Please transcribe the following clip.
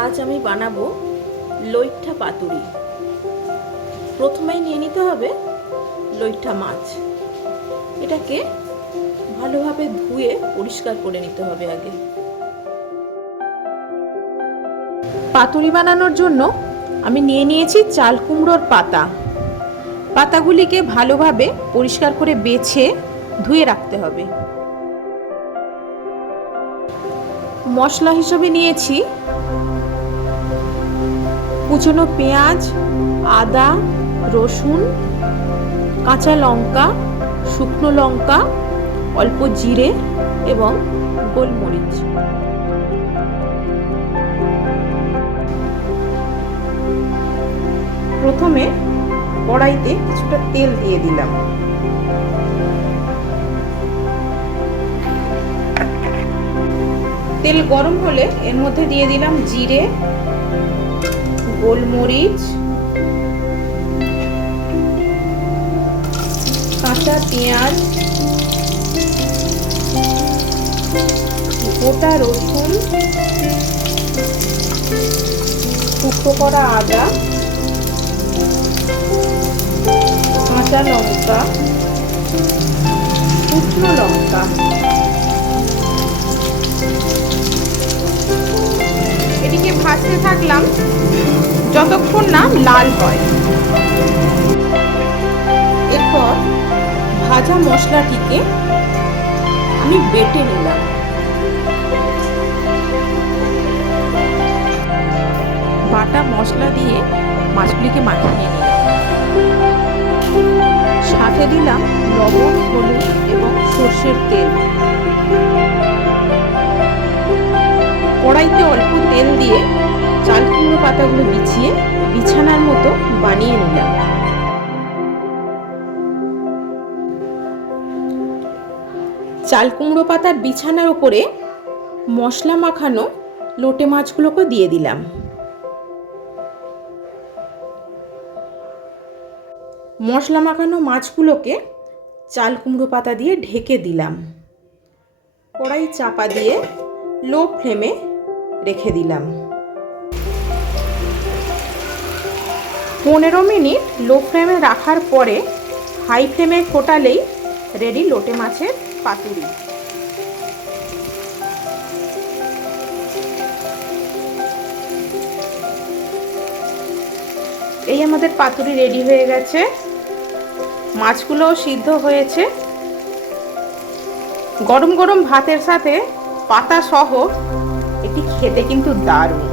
আজ আমি বানাবো লইট্টা পাতুরি। প্রথমেই নিয়ে নিতে হবে লইট্টা মাছ। এটাকে ভালোভাবে ধুয়ে পরিষ্কার করে নিতে হবে আগে। পাতুরি বানানোর জন্য আমি নিয়ে নিয়েছি চাল কুমড়োর পাতা। পাতাগুলিকে ভালোভাবে পরিষ্কার করে বেছে ধুয়ে রাখতে হবে। মশলা হিসেবে নিয়েছি কুচনো পেঁয়াজ, আদা, রসুন, কাঁচা লঙ্কা, শুকনো লঙ্কা, অল্প জিরে এবং গোলমরিচ। প্রথমে কড়াইতে কিছুটা তেল দিয়ে দিলাম। তেল গরম হলে এর মধ্যে দিয়ে দিলাম জিরে গোলমরিচ, কাঁচা পেঁয়াজ, গোটা রসুন শুকনো করা আদা, কাঁচা লঙ্কা, শুকনো লঙ্কা। এদিকে ভাজতে থাকলাম। যতক্ষণ না লাল হয়। এরপর ভাজা মশলাটিকে আমি বেটে নিলাম। বাটা মশলা দিয়ে মাছগুলিকে মাখিয়ে নিলাম। সাথে দিলাম লবণ, হলুদ এবং সর্ষের তেল। কড়াইতে অল্প তেল দিয়ে চাল কুমড়ো পাতাগুলো বিছিয়ে বিছানার মতো বানিয়ে নিলাম। চাল কুমড়ো পাতার বিছানার উপরে মশলা মাখানো লোটে মাছগুলোকে দিয়ে দিলাম। মশলা মাখানো মাছগুলোকে চাল কুমড়ো পাতা দিয়ে ঢেকে দিলাম। কড়াই চাপা দিয়ে লো ফ্লেমে রেখে দিলাম। পনেরো মিনিট লো ফ্লেমে রাখার পরে হাই ফ্লেমে ফোটালেই রেডি লোটে মাছের পাতুরি। এই আমাদের পাতুরি রেডি হয়ে গেছে। মাছগুলোও সিদ্ধ হয়েছে। গরম গরম ভাতের সাথে পাতা সহ এটি খেতে কিন্তু দারুণ।